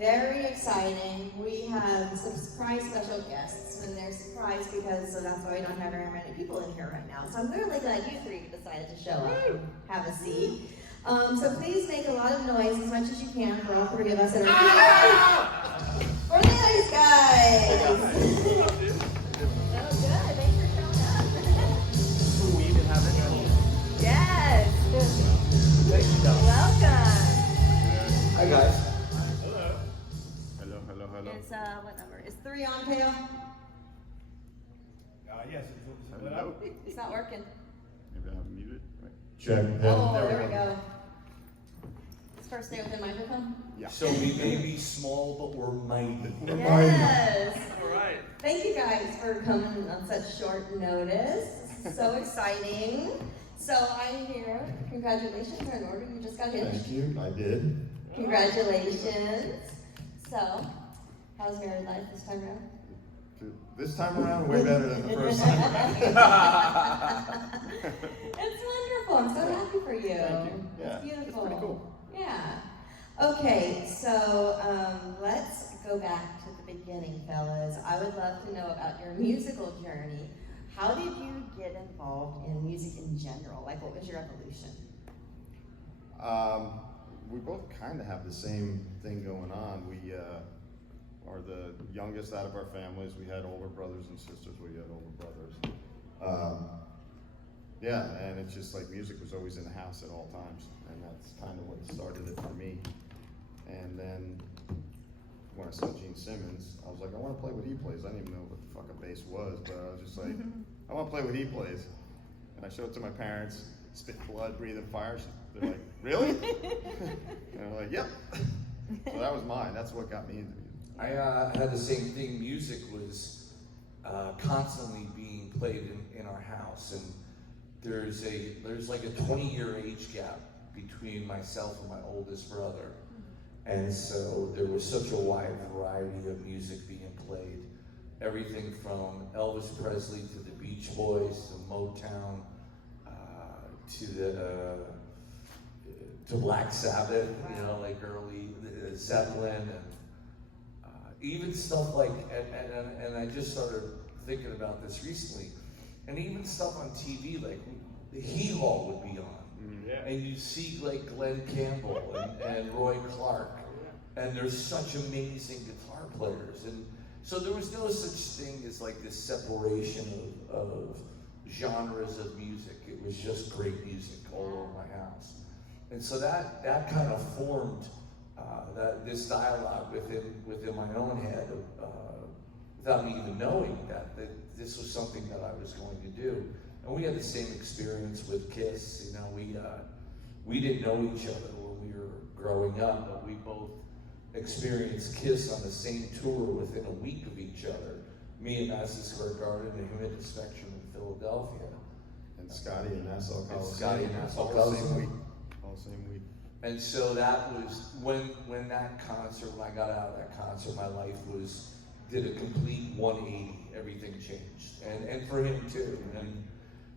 Very exciting. We have some surprise special guests, and they're surprised because so that's why we don't have very many people in here right now. So I'm really glad you three decided to show up and have a seat. So please make a lot of noise as much as you can for all three of us that are here. For the nice guys. Oh, good. Thanks for showing up. We even have it. Yes. Thank you, guys. Welcome. Hi, guys. Hello. Is what number? Is 3 on, Kale? Yes. It's not working. Maybe I have it muted. Right. Check. Oh, there we go. It's first stay with the microphone? Yeah. So we may be small, but we're mighty. Yes. All right. Thank you guys for coming on such short notice. So exciting. So I'm here. Congratulations are in order. You just got hitched. Thank you. I did. Congratulations. So, how's married life this time around? This time around, way better than the first time around. It's wonderful. I'm so happy for you. Thank you. Yeah, It's beautiful. it's pretty cool. Yeah. Okay, so let's go back to the beginning, fellas. I would love to know about your musical journey. How did you get involved in music in general? Like, what was your evolution? We both kind of have the same thing going on. We are the youngest out of our families. We had older brothers and sisters. We had older brothers. Yeah, and it's just like music was always in the house at all times, and that's kind of what started it for me. And then when I saw Gene Simmons, I was like, I want to play what he plays. I didn't even know what the fuck a bass was, but I was just like, I want to play what he plays. And I showed it to my parents, spit blood, breathing fire. They're like, really? And I'm like, yep. So that was mine. That's what got me into music. I had the same thing. Music was constantly being played in our house, and there's like a 20-year age gap between myself and my oldest brother, and so there was such a wide variety of music being played. Everything from Elvis Presley to the Beach Boys to Motown to Black Sabbath, you know, like early Zeppelin, and even stuff like, and I just started thinking about this recently, and even stuff on TV, like the Hee-Haw would be on, and you see like Glenn Campbell and Roy Clark, and there's such amazing guitar players, and so there was no such thing as like this separation of genres of music. It was just great music all over my house. And so that kind of formed this dialogue within my own head without me even knowing that this was something that I was going to do. And we had the same experience with Kiss. You know, we didn't know each other when we were growing up, but we both experienced Kiss on the same tour within a week of each other. Me at Madison Square Garden and him at the Spectrum in Philadelphia. And Scotty and Nassau Coliseum. Scotty and Nassau All Coliseum. the same week. All the same week. And so that was when that concert, when I got out of that concert, my life did a complete 180. Everything changed, and for him too. And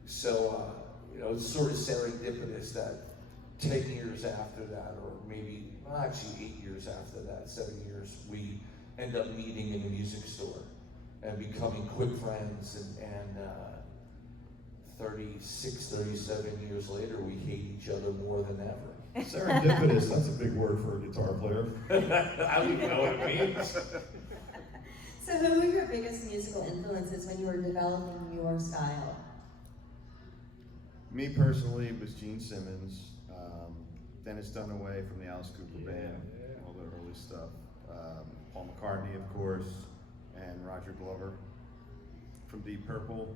so you know, it's sort of serendipitous that 10 years after that, or maybe actually 8 years after that, 7 years, we end up meeting in a music store and becoming quick friends. And 36, 37 years later, we hate each other more than ever. Serendipitous, that's a big word for a guitar player. I don't even know what it means. So who were your biggest musical influences when you were developing your style? Me personally, it was Gene Simmons, Dennis Dunaway from the Alice Cooper Band, all the early stuff, Paul McCartney, of course, and Roger Glover from Deep Purple.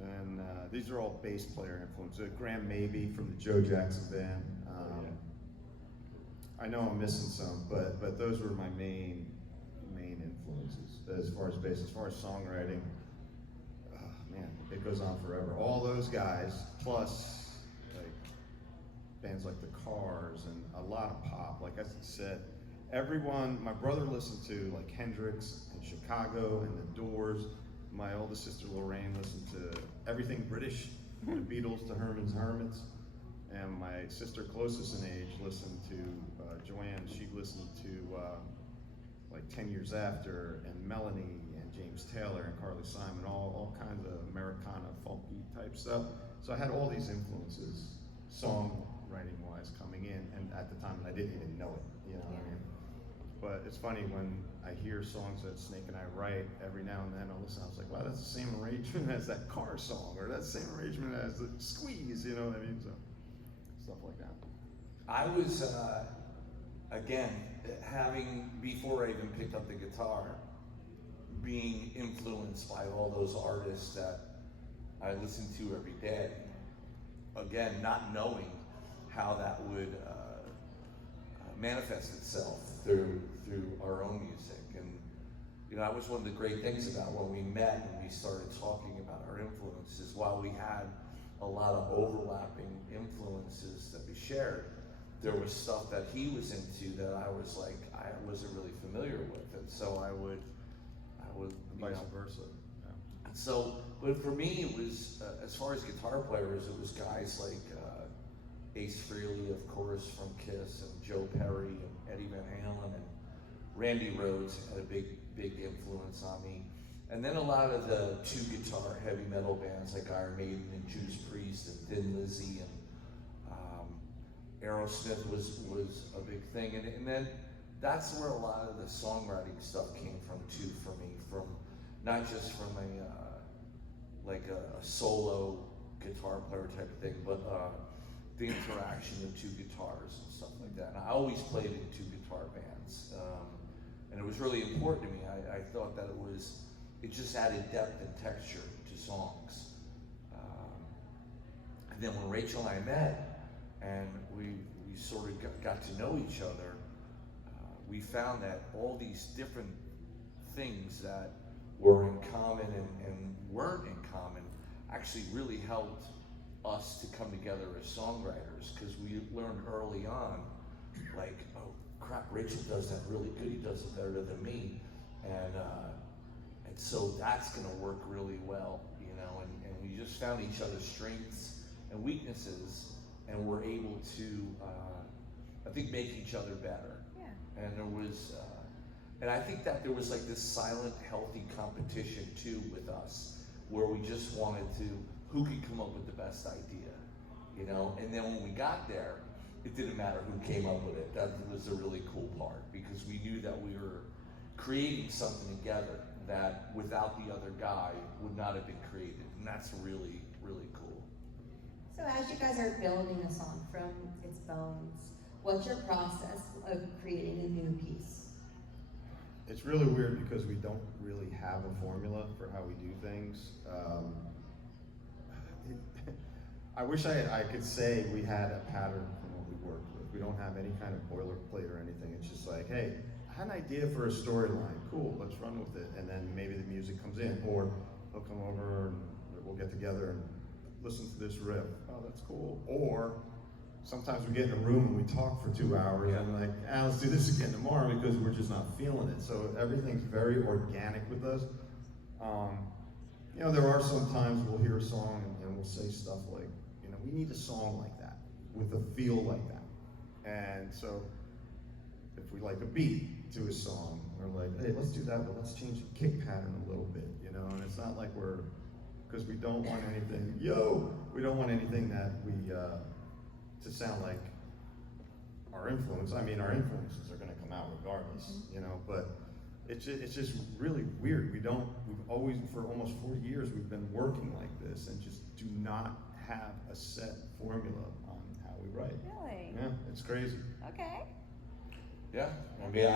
And these are all bass player influences. Graham Maybe from the Joe Jackson Band. I know I'm missing some, but those were my main influences as far as bass. As far as songwriting, man, it goes on forever. All those guys, plus like bands like the Cars and a lot of pop. Like I said, everyone. My brother listened to like Hendrix and Chicago and the Doors. My oldest sister Lorraine listened to everything British, from the Beatles to Herman's Hermits. And my sister closest in age listened to Joanne. She listened to like 10 Years After, and Melanie, and James Taylor, and Carly Simon, all kinds of Americana, funky type stuff. So I had all these influences, songwriting-wise, coming in, and at the time I didn't even know it, you know what I mean? But it's funny when I hear songs that Snake and I write, every now and then I'll listen, I was like, wow, that's the same arrangement as that Car song, or that's the same arrangement as the Squeeze, you know what I mean? So, stuff like that. I was, again, before I even picked up the guitar, being influenced by all those artists that I listened to every day. Again, not knowing how that would manifest itself through our own music. And, you know, that was one of the great things about when we met and we started talking about our influences. While we had a lot of overlapping influences that we shared, there was stuff that he was into that I was like, I wasn't really familiar with. And so I would Vice versa. Yeah. So, but for me, it was, as far as guitar players, it was guys like Ace Frehley, of course, from Kiss, and Joe Perry, and Eddie Van Halen, and Randy Rhoads had a big influence on me. And then a lot of the two-guitar heavy metal bands like Iron Maiden and Judas Priest and Thin Lizzy, and Aerosmith was a big thing. And then that's where a lot of the songwriting stuff came from too, for me, from not just from a solo guitar player type of thing, but the interaction of two guitars and stuff like that. And I always played in two guitar bands, and it was really important to me. I thought that it just added depth and texture to songs. And then when Rachel and I met, and we sort of got to know each other, we found that all these different things that were in common and weren't in common actually really helped us to come together as songwriters, because we learned early on, like, oh crap, Rachel does that really good, he does it better than me, and so that's gonna work really well, you know, and we just found each other's strengths and weaknesses, and we're able to, I think, make each other better. Yeah. And there was, and I think that there was like this silent, healthy competition too with us, where we just wanted to, who could come up with the best idea, you know? And then when we got there, it didn't matter who came up with it. That was the really cool part, because we knew that we were creating something together that without the other guy would not have been created. And that's really, really cool. So as you guys are building a song from its bones, what's your process of creating a new piece? It's really weird because we don't really have a formula for how we do things. I wish I could say we had a pattern from what we worked with. We don't have any kind of boilerplate or anything. It's just like, hey, I had an idea for a storyline. Cool, let's run with it. And then maybe the music comes in, or they'll come over and we'll get together and listen to this riff. Oh, that's cool. Or sometimes we get in a room and we talk for 2 hours and like, let's do this again tomorrow, because we're just not feeling it. So everything's very organic with us. You know, there are some times we'll hear a song and we'll say stuff like, you know, we need a song like that, with a feel like that. And so if we like a beat to a song, we're like, hey, let's do that, but let's change the kick pattern a little bit, you know? And it's not like because we don't want anything, we don't want anything that we, to sound like our influence. I mean, our influences are gonna come out regardless, you know, but it's just really weird. We've always, for almost 40 years, we've been working like this and just do not have a set formula on how we write. Really? Yeah, it's crazy. Okay. Yeah, I mean,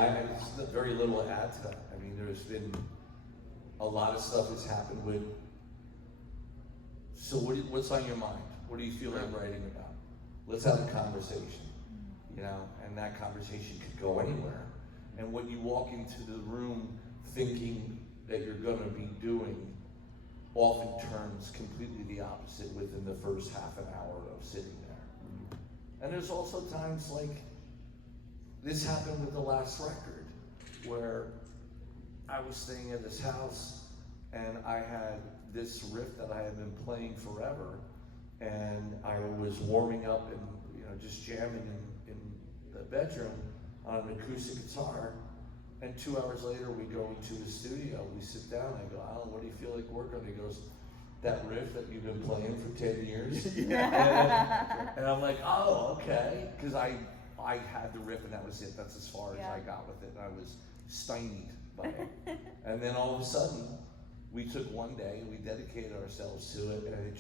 there's very little to add to that. I mean, there's been a lot of stuff that's happened with, so what's on your mind? What do you feel like writing about? Let's have a conversation, you know, and that conversation could go anywhere. And what you walk into the room thinking that you're gonna be doing often turns completely the opposite within the first half an hour of sitting there. And there's also times like, this happened with the last record, where I was staying at his house and I had this riff that I had been playing forever, and I was warming up and just jamming in the bedroom on an acoustic guitar. And 2 hours later, we go into the studio. We sit down. I go, Alan, what do you feel like working on? He goes, that riff that you've been playing for 10 years. And I'm like, oh, okay, because I had the riff and that was it. That's as far as I got with it. And I was stymied by it. And then all of a sudden, we took one day and we dedicated ourselves to it, and it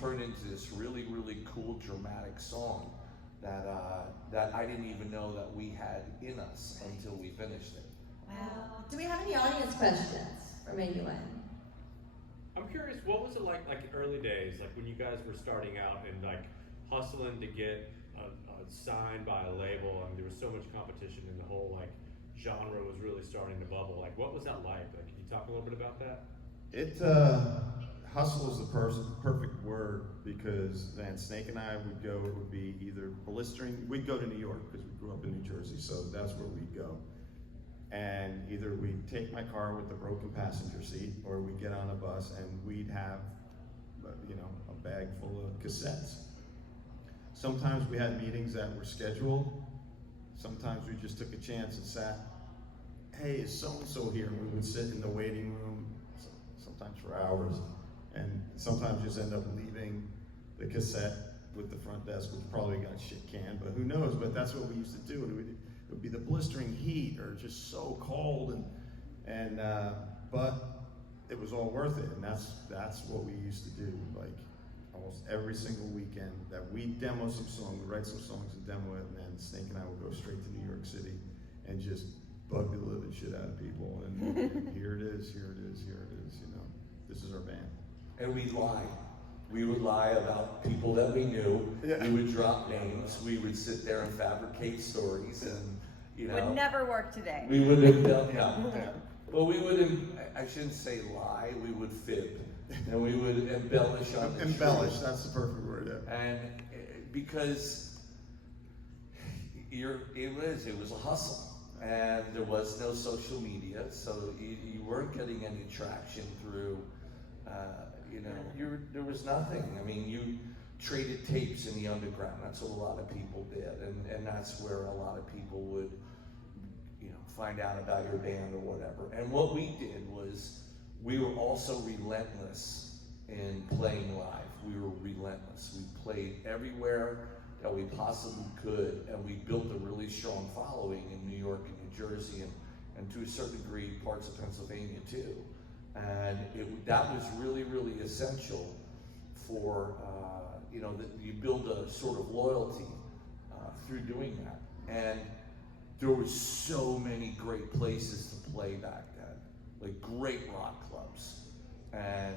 turned into this really, really cool, dramatic song that I didn't even know that we had in us until we finished it. Wow. Do we have any audience questions from anyone? I'm curious, what was it like early days, like when you guys were starting out and like hustling to get signed by a label? I mean, there was so much competition and the whole like genre was really starting to bubble. Like, what was that like? Like, can you talk a little bit about that? Hustle is the perfect word, because then Snake and I would go, it would be either blistering, we'd go to New York because we grew up in New Jersey, so that's where we'd go. And either we'd take my car with the broken passenger seat, or we'd get on a bus and we'd have, a bag full of cassettes. Sometimes we had meetings that were scheduled. Sometimes we just took a chance and sat, hey, is so-and-so here? And we would sit in the waiting room, sometimes for hours. And sometimes just end up leaving the cassette with the front desk, which probably got shit canned, but who knows? But that's what we used to do. It would be the blistering heat or just so cold, but it was all worth it. And that's what we used to do. Like almost every single weekend that we demo some songs, we write some songs and demo it, and then Snake and I would go straight to New York City and just bug the living shit out of people. And here it is. This is our band. And we'd lie. We would lie about people that we knew. Yeah. We would drop names. We would sit there and fabricate stories, and would never work today. We would have Well, we would. I shouldn't say lie. We would fib, and we would embellish on the truth. That's the perfect word. Yeah. And because it was a hustle, and there was no social media, so you weren't getting any traction through. There was nothing. I mean, you traded tapes in the underground. That's what a lot of people did, and that's where a lot of people would, find out about your band or whatever. And what we did was, we were also relentless in playing live. We were relentless. We played everywhere that we possibly could, and we built a really strong following in New York and New Jersey, and to a certain degree, parts of Pennsylvania too. And that was really, really essential for, that you build a sort of loyalty through doing that. And there were so many great places to play back then, like great rock clubs. And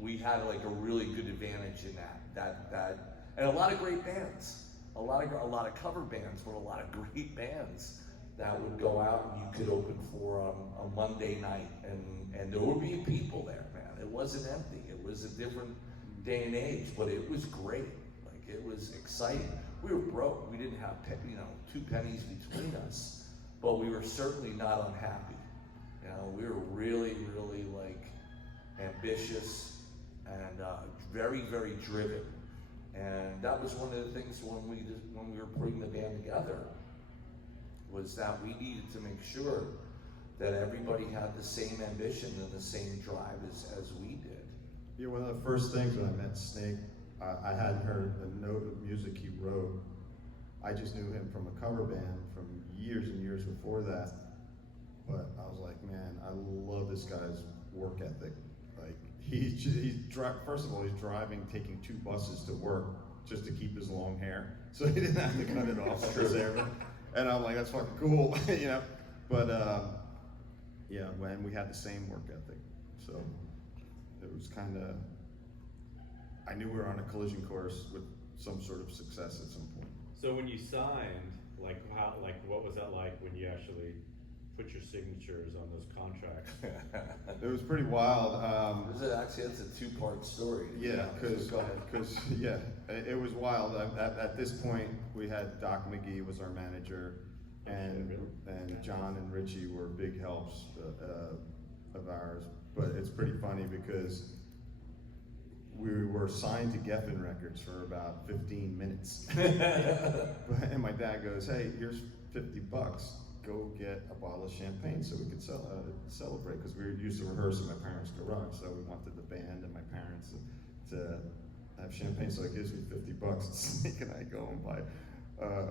we had like a really good advantage in that, and a lot of great bands, a lot of cover bands, but a lot of great bands that would go out and you could open for a Monday night, and there would be people there, man. It wasn't empty. It was a different day and age, but it was great. Like, it was exciting. We were broke. We didn't have 2 pennies between us, but we were certainly not unhappy. We were really, really like ambitious and very, very driven. And that was one of the things when we were putting the band together, was that we needed to make sure that everybody had the same ambition and the same drive as we did. Yeah, one of the first things when I met Snake, I hadn't heard the note of music he wrote. I just knew him from a cover band from years and years before that. But I was like, man, I love this guy's work ethic. Like, first of all, he's taking 2 buses to work just to keep his long hair, so he didn't have to cut it off like his hair. And I'm like, that's fucking cool, But when we had the same work ethic, so it was kind of, I knew we were on a collision course with some sort of success at some point. So when you signed, what was that like when you actually put your signatures on those contracts? It was pretty wild. That's a 2-part story. Yeah, because it was wild. At this point, we had Doc McGee was our manager, and John and Richie were big helps of ours. But it's pretty funny because we were signed to Geffen Records for about 15 minutes. And my dad goes, hey, here's $50. Go get a bottle of champagne so we could celebrate, because we were used to rehearse in my parents' garage, so we wanted the band and my parents to have champagne, so he gives me $50. Snake and I go and buy,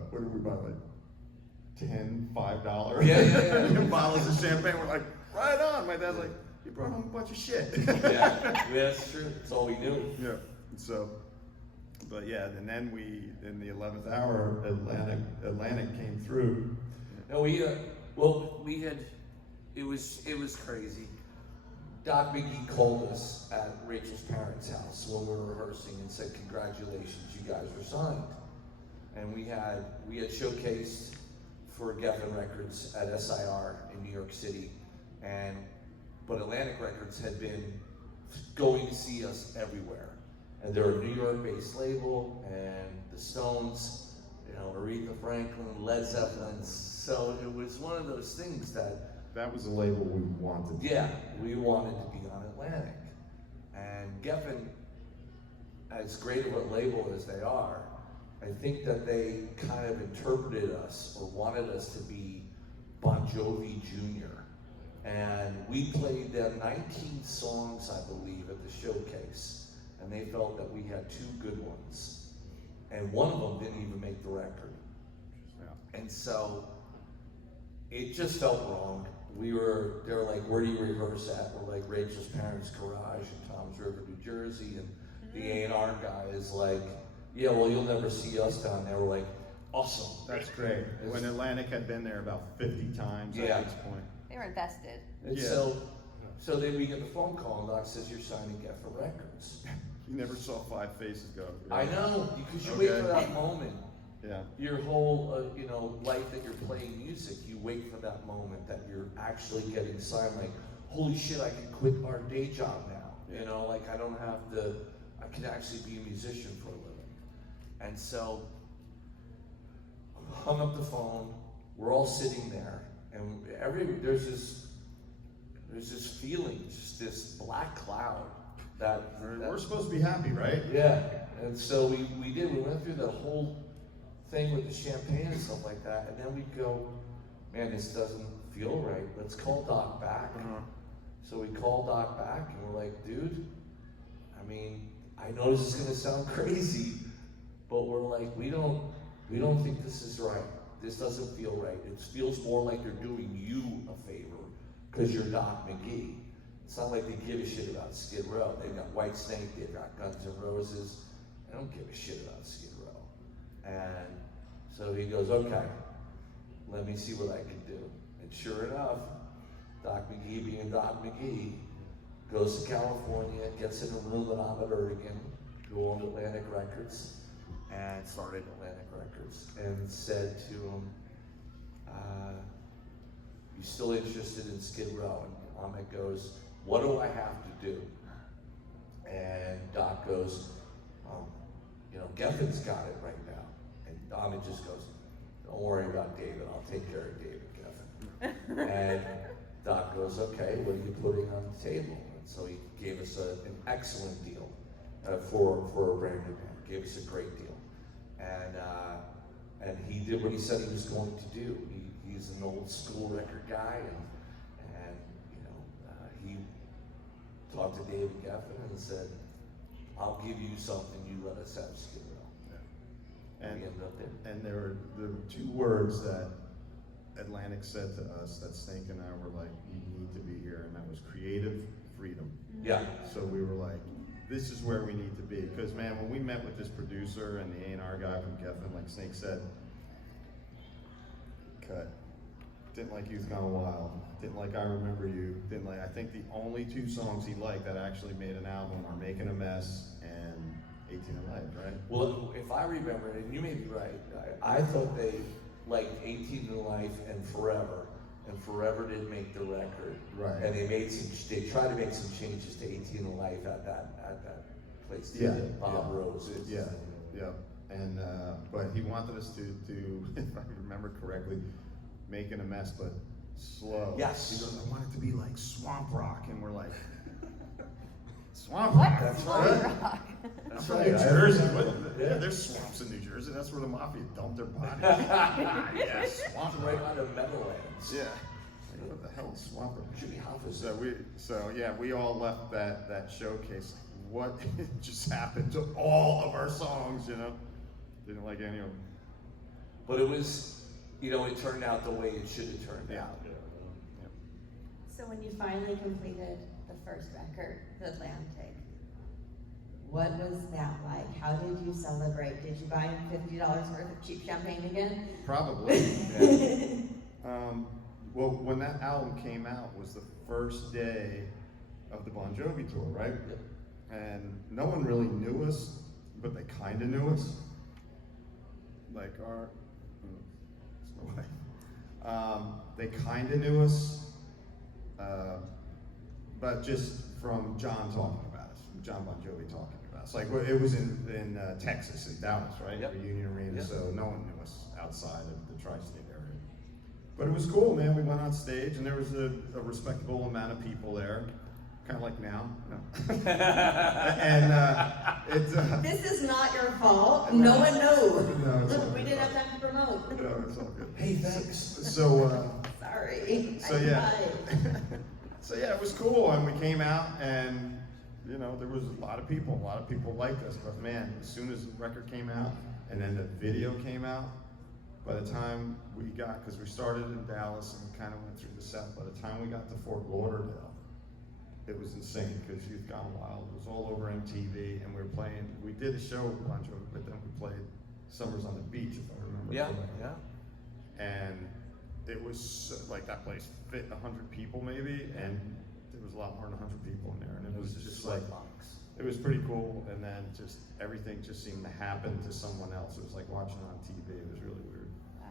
what did we buy, like $10, $5 Yeah. bottles of champagne. We're like, right on. My dad's like, you brought home a bunch of shit. Yeah, that's true. That's all we knew. Yeah. So, but yeah, and then we, in the 11th hour, Atlantic came through. No, we had, it was crazy. Doc McGee called us at Rachel's parents' house when we were rehearsing and said, congratulations, you guys were signed. And we had showcased for Geffen Records at SIR in New York City, but Atlantic Records had been going to see us everywhere. And they're a New York-based label, and the Stones, Aretha Franklin, Led Zeppelin. So it was one of those things that was a label we wanted. Yeah, we wanted to be on Atlantic. And Geffen, as great of a label as they are, I think that they kind of interpreted us or wanted us to be Bon Jovi Jr. And we played them 19 songs, I believe, at the showcase. And they felt that we had 2 good ones. And one of them didn't even make the record. Yeah. And so it just felt wrong. They're like, where do you rehearse at? We're like, Rachel's parents' garage in Toms River, New Jersey. And the A&R guy is like, yeah, well, you'll never see us down there. We're like, awesome. That's great. When Atlantic had been there about 50 times at this point. They were invested. And Yeah. so then we get the phone call, and Doc says, you're signing Geffen Records. You never saw 5 faces go. I know, because you wait for Okay. that moment. Yeah. Your whole, life that you're playing music, you wait for that moment that you're actually getting signed. Like, holy shit, I can quit our day job now. Yeah. Like I don't have to, I can actually be a musician for a living. And so, hung up the phone. We're all sitting there, and there's this feeling, just this black cloud that We're supposed to be happy, right? yeah. And so we did. We went through the whole thing with the champagne and stuff like that, and then we go, man, this doesn't feel right. Let's call Doc back. So we call Doc back, and we're like, dude, I mean, I know this is gonna sound crazy, but we're like, we don't think this is right. This doesn't feel right. It feels more like they're doing you a favor because you're Doc McGee. It's not like they give a shit about Skid Row. They've got Whitesnake, they've got Guns N' Roses. They don't give a shit about Skid Row. And so he goes, okay, let me see what I can do. And sure enough, Doc McGee being Doc McGee, goes to California, gets in a room with Ahmet Ertegun, who owned Atlantic Records, and started Atlantic Records, and said to him, you still interested in Skid Row? And Ahmet goes, what do I have to do? And Doc goes, Geffen's got it right now. And Ahmet just goes, don't worry about David, I'll take care of David Geffen. And Doc goes, okay, what are you putting on the table? And so he gave us an excellent deal for a brand new band. Gave us a great deal. And he did what he said he was going to do. He's an old school record guy, and he talked to David Geffen and said, I'll give you something, you let us have Skid Row. And we ended up there. And there were 2 words that Atlantic said to us that Snake and I were like, you need to be here, and that was creative freedom. Yeah. So we were like, this is where we need to be. Because man, when we met with this producer and the A&R guy from Geffen, like Snake said, cut. Didn't like Youth Gone Wild. Didn't like I Remember You. Didn't like, I think the only 2 songs he liked that actually made an album are Making a Mess and 18 in Life, right? Well, if I remember, and you may be right, I thought they liked 18 in Life and Forever didn't make the record. Right. And they tried to make some changes to 18 in Life at that place. Yeah. Bob Rose. Yeah. And but he wanted us to, if I remember correctly, Making a Mess, but slow. Yes. He goes, I want it to be like swamp rock, and we're like, Swamp What? Rock. That's Swamp right. Rock. That's From right. New I Jersey. remember. Yeah, there's swamps in New Jersey. That's where the mafia dumped their bodies. Yeah, Swamp Right Rock. out of Meadowlands. Yeah. Like, what the hell is Swamp Rock? Jimmy Hoffa's So we all left that showcase. What just happened to all of our songs? You know, didn't like any of them. But it was, it turned out the way it should have turned Yeah. out. So when you finally completed the first record, The Atlantic, what was that like? How did you celebrate? Did you buy $50 worth of cheap champagne again? Probably. Well, when that album came out was the first day of the Bon Jovi tour, right? Yep. And no one really knew us, but they kind of knew us. Like it's my wife. They kind of knew us, but just from John talking about us, from John Bon Jovi talking about us. Like it was in Texas, in Dallas, right? Yep. Reunion Arena, Yep. so no one knew us outside of the tri-state area. But it was cool, man. We went on stage, and there was a respectable amount of people there, kind of like now. No. And This is not your fault. No. No one knows. No, it's all We good. didn't have time to promote. No, it's all good. Hey, thanks. So, Sorry. so I yeah, tried. so yeah, it was cool, and we came out, and there was a lot of people. A lot of people liked us, but man, as soon as the record came out, and then the video came out, by the time we got, because we started in Dallas and kind of went through the South, by the time we got to Fort Lauderdale, it was insane because Youth Gone Wild was all over MTV, and we did a show with Bon Jovi, but then we played Summers on the Beach, if I remember Yeah, correctly. yeah. And it was like that place fit 100 people maybe, and there was a lot more than 100 people in there, and it was just like, it was pretty cool, and then just everything just seemed to happen to someone else. It was like watching it on TV. It was really weird. Wow.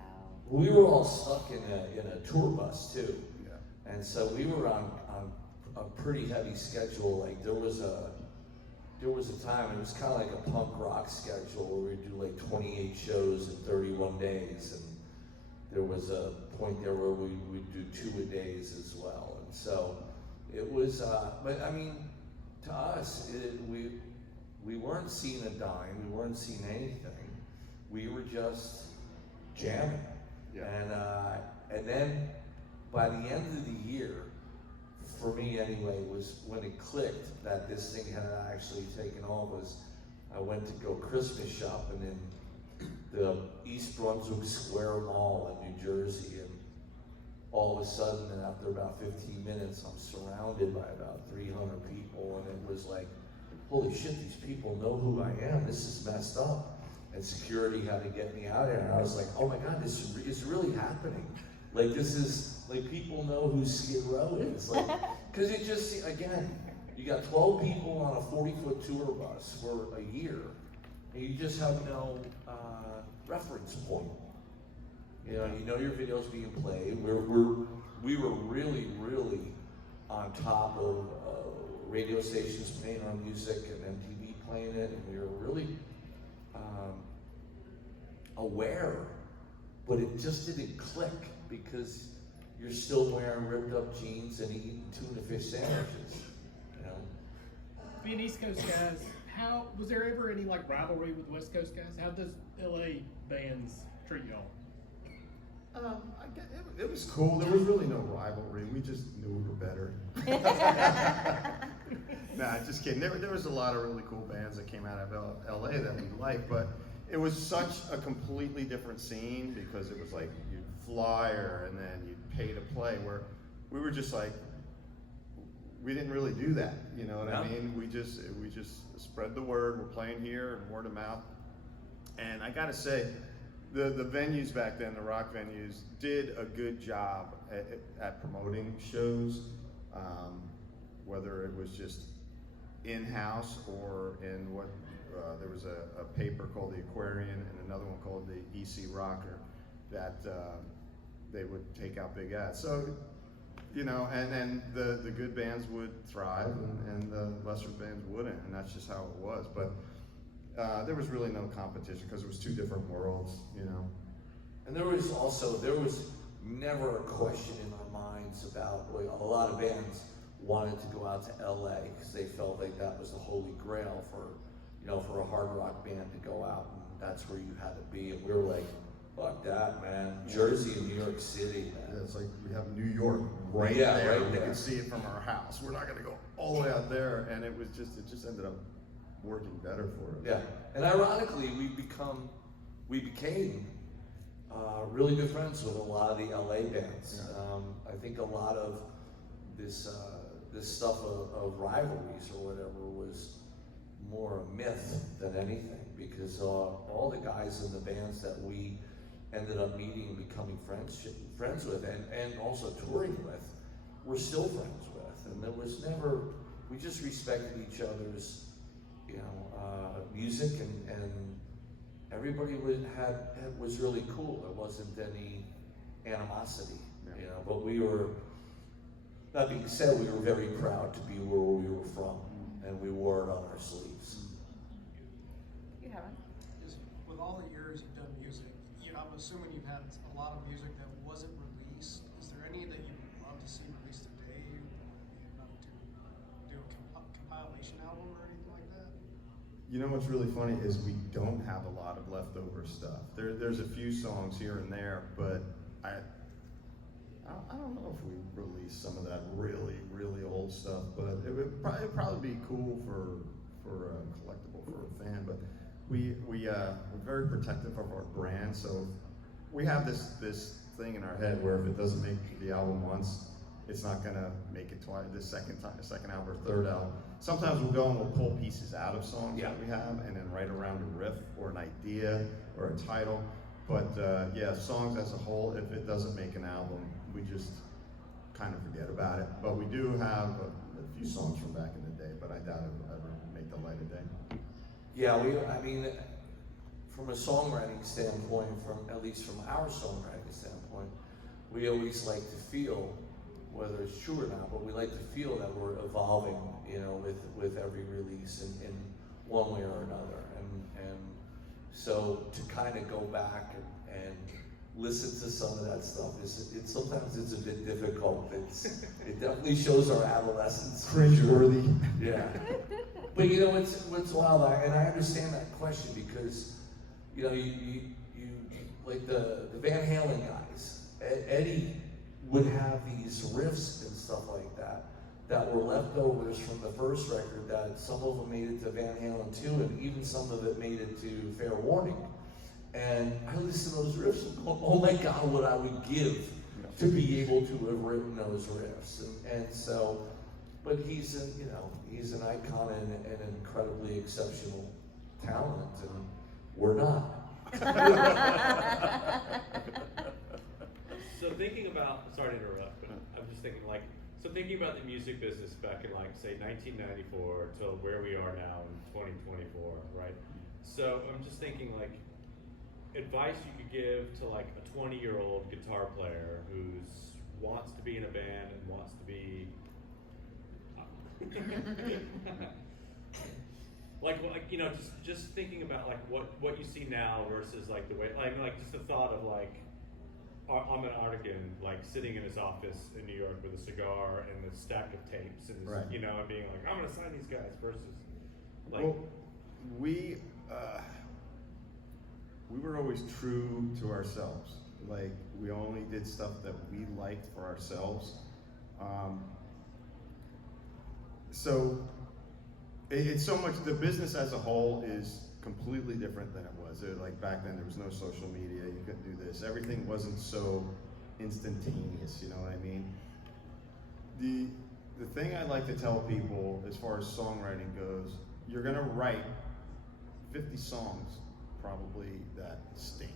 We were all stuck in a tour bus too. Yeah. And so we were on a pretty heavy schedule. Like there was a time, it was kind of like a punk rock schedule where we'd do like 28 shows in 31 days. And there was a point there where we would do 2-a-days as well. And so it was, but I mean, to us, we weren't seeing a dime, we weren't seeing anything. We were just jamming. Yeah. And then by the end of the year, for me anyway, was when it clicked that this thing had actually taken off. Was I went to go Christmas shopping in the East Brunswick Square Mall in New Jersey, and all of a sudden, and after about 15 minutes, I'm surrounded by about 300 people, and it was like, holy shit, these people know who I am. This is messed up. And security had to get me out of there. And I was like, oh my God, this is really happening. Like this is, like people know who Skid Row is. Like, cause it just, again, you got 12 people on a 40-foot tour bus for a year, and you just have no reference point. You know your video's being played. We were really, really on top of radio stations playing our music and MTV playing it, and we were really aware, but it just didn't click because you're still wearing ripped up jeans and eating tuna fish sandwiches. Being East Coast guys, how was there ever any like rivalry with West Coast guys? How does LA bands treat y'all? It was cool. There was really no rivalry. We just knew we were better. Nah, just kidding. There was a lot of really cool bands that came out of LA that we liked, but it was such a completely different scene because it was like you'd flyer and then you'd pay to play, where we were just like, we didn't really do that. You know what I mean? We just spread the word. We're playing here and word of mouth. And I gotta say, the venues back then, the rock venues, did a good job at promoting shows, whether it was just in-house or in what, there was a paper called The Aquarian and another one called the EC Rocker that they would take out big ads. So, and then the good bands would thrive and the lesser bands wouldn't, and that's just how it was. But there was really no competition because it was two different worlds, And there was never a question in our minds about, like, a lot of bands wanted to go out to LA because they felt like that was the holy grail for, for a hard rock band to go out, and that's where you had to be. And we were like, fuck that, man. Jersey and New York City, man. Yeah, it's like we have New York right Yeah, there. right We there. can see it from our house. We're not gonna go all the way out there, and it just ended up working better for us. Yeah, and ironically, we became really good friends with a lot of the LA bands. Yeah. I think a lot of this stuff of rivalries or whatever was more a myth than anything, because all the guys in the bands that we ended up meeting and becoming friends with, and also touring with, we're still friends with, and there was never, we just respected each other's, music, and everybody was really cool. There wasn't any animosity, but we were, that being said, we were very proud to be where we were from, and we wore it on our sleeves. You haven't. With all the years you've done music, I'm assuming you've had a lot of music that wasn't released. Is there any that you would love to see released today? To do a compilation album or anything like that? You know what's really funny is we don't have a lot of leftover stuff. There's a few songs here and there, but I don't know if we release some of that really, really old stuff, but it would probably be cool for a collectible for a fan. But we're very protective of our brand, so we have this thing in our head where if it doesn't make the album once, it's not gonna make it twice. The second album or third album. Sometimes we'll go and we'll pull pieces out of songs that we have, and then write around a riff or an idea or a title. But songs as a whole, if it doesn't make an album, we just kind of forget about it. But we do have a few songs from back in the day, but I doubt it will ever make the light of day. Yeah, from a songwriting standpoint, at least from our songwriting standpoint, we always like to feel, whether it's true or not, but we like to feel that we're evolving, with every release in one way or another. And so to kind of go back and listen to some of that stuff sometimes it's a bit difficult. It definitely shows our adolescence. Cringeworthy. Yeah. But what's wild, and I understand that question because, you like the Van Halen guys, Eddie would have these riffs and stuff like that were leftovers from the first record, that some of them made it to Van Halen 2, and even some of it made it to Fair Warning. And I listen to those riffs and go, oh my God, what I would give to be able to have written those riffs. And so, but he's an icon and an incredibly exceptional talent, and we're not. So thinking about, sorry to interrupt, but I'm just thinking thinking about the music business back in say 1994 to where we are now in 2024, right? So I'm just thinking advice you could give to a 20-year-old guitar player who wants to be in a band and wants to be just thinking about what you see now versus the way just the thought of I'm an Artigan sitting in his office in New York with a cigar and a stack of tapes and Right. and being I'm gonna sign these guys versus Well, we were always true to ourselves. We only did stuff that we liked for ourselves. So it's so much, the business as a whole is completely different than it was. Back then there was no social media, you couldn't do this. Everything wasn't so instantaneous, you know what I mean? The thing I like to tell people as far as songwriting goes, you're gonna write 50 songs probably that stink.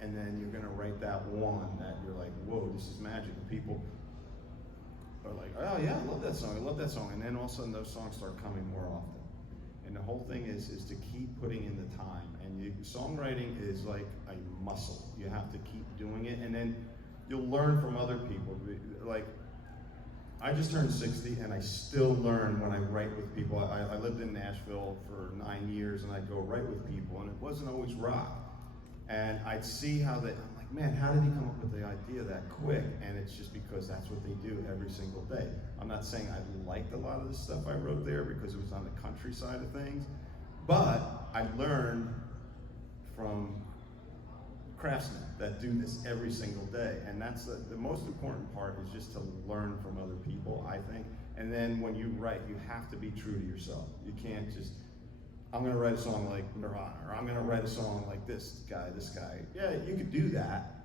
And then you're gonna write that one that you're like, whoa, this is magic. And people are like, oh yeah, I love that song, I love that song. And then all of a sudden those songs start coming more often. And the whole thing is to keep putting in the time. And songwriting is like a muscle. You have to keep doing it, and then you'll learn from other people. I just turned 60, and I still learn when I write with people. I lived in Nashville for 9 years, and I'd go write with people, and it wasn't always rock. And I'd see how I'm like, man, how did he come up with the idea that quick? And it's just because that's what they do every single day. I'm not saying I liked a lot of the stuff I wrote there because it was on the countryside of things, but I learned from craftsmen that do this every single day. And that's the most important part, is just to learn from other people, I think. And then when you write, you have to be true to yourself. You can't just, I'm gonna write a song like Nirvana, or I'm gonna write a song like this guy. Yeah, you could do that,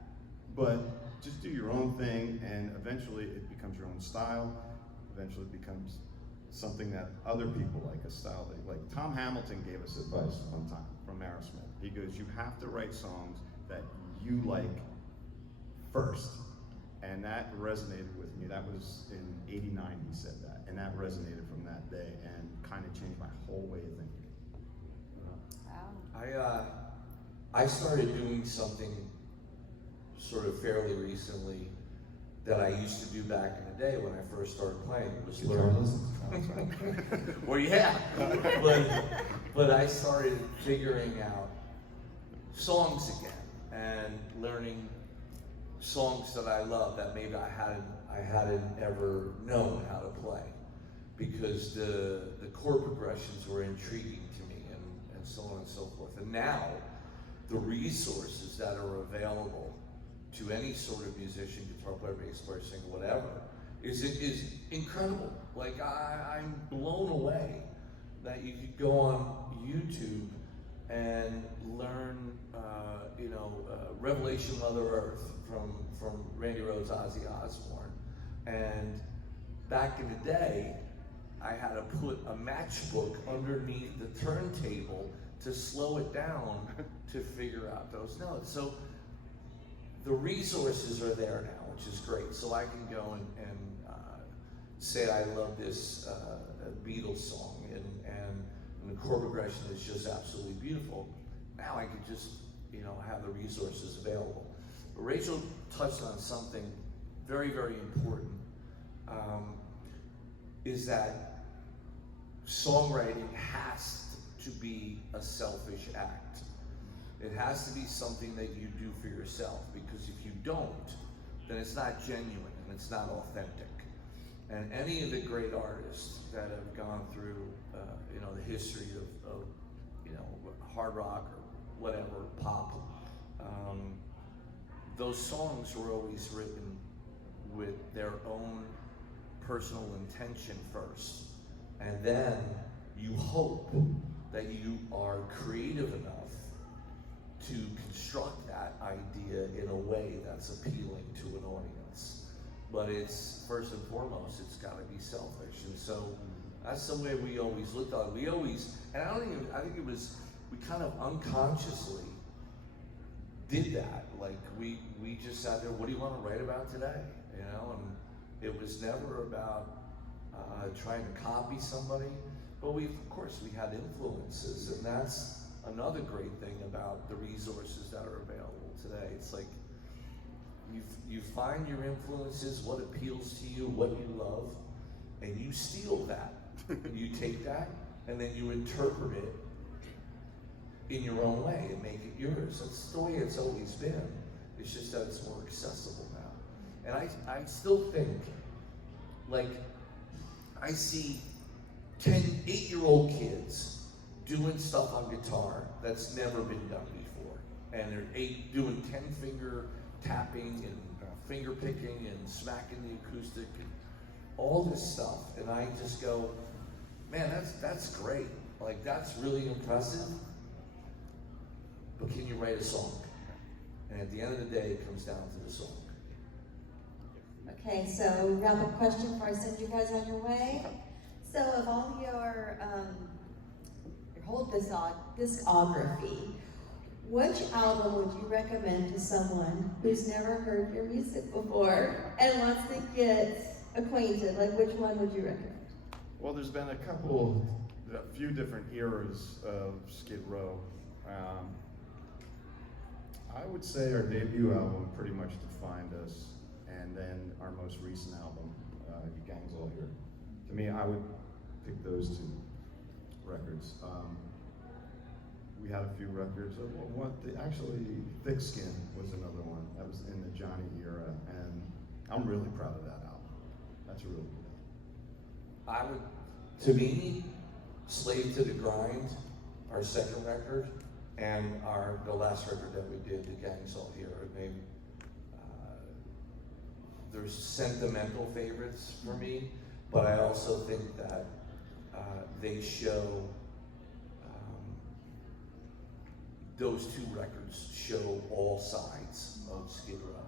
but just do your own thing, and eventually it becomes your own style. Eventually it becomes something that other people like, a style that, like Tom Hamilton gave us advice one time from Aerosmith. He goes, you have to write songs that you like first. And that resonated with me. That was in '89 he said that. And that resonated from that day and kind of changed my whole way of thinking. Wow. I started doing something sort of fairly recently that I used to do back in the day when I first started playing. It was learn. Well, yeah, but I started figuring out songs again and learning songs that I love that maybe I hadn't ever known how to play, because the chord progressions were intriguing to me, and so on and so forth. And now the resources that are available to any sort of musician, guitar player, bass player, singer, whatever, is incredible. Like I'm blown away that you could go on YouTube and learn, Revelation Mother Earth from Randy Rhoads, Ozzy Osbourne. And back in the day, I had to put a matchbook underneath the turntable to slow it down to figure out those notes. So the resources are there now, which is great. So I can go and say I love this Beatles song, and the chord progression is just absolutely beautiful. Now I could just, have the resources available. But Rachel touched on something very, very important, is that songwriting has to be a selfish act. It has to be something that you do for yourself, because if you don't, then it's not genuine and it's not authentic. And any of the great artists that have gone through, the history of hard rock or whatever, pop, those songs were always written with their own personal intention first. And then you hope that you are creative enough to construct that idea in a way that's appealing to an audience. But it's, first and foremost, it's got to be selfish. And so that's the way we always looked at it. We always, and I think it was, we kind of unconsciously did that. Like we just sat there, what do you want to write about today? And it was never about trying to copy somebody, but of course we had influences, and that's another great thing about the resources that are available today. It's like you find your influences, what appeals to you, what you love, and you steal that. You take that, and then you interpret it in your own way and make it yours. That's the way it's always been. It's just that it's more accessible now. And I still think, like, I see 8-year-old kids doing stuff on guitar that's never been done before. And they're doing 10-finger tapping and finger picking and smacking the acoustic and all this stuff. And I just go, man, that's great. Like, that's really impressive. But can you write a song? And at the end of the day, it comes down to the song. Okay, so wrap-up question before I send you guys on your way. So of all your whole discography, which album would you recommend to someone who's never heard your music before and wants to get acquainted? Like, which one would you recommend? Well, there's been a few different eras of Skid Row. I would say our debut album pretty much defined us, and then our most recent album, You Gang's All Here. To me, I would pick those two records. we had a few records. Actually, Thick Skin was another one. That was in the Johnny era, and I'm really proud of that album. That's a really good album. To me, Slave to the Grind, our second record, and the last record that we did, The Gang's All Here, there's sentimental favorites for me, but I also think that they show, those two records show all sides of Skid Row.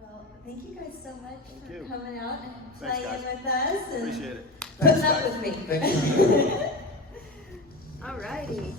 Well, thank you guys so much for you. coming out and Thanks, playing guys. with us and Appreciate it. putting up with me. Thank you. Alrighty.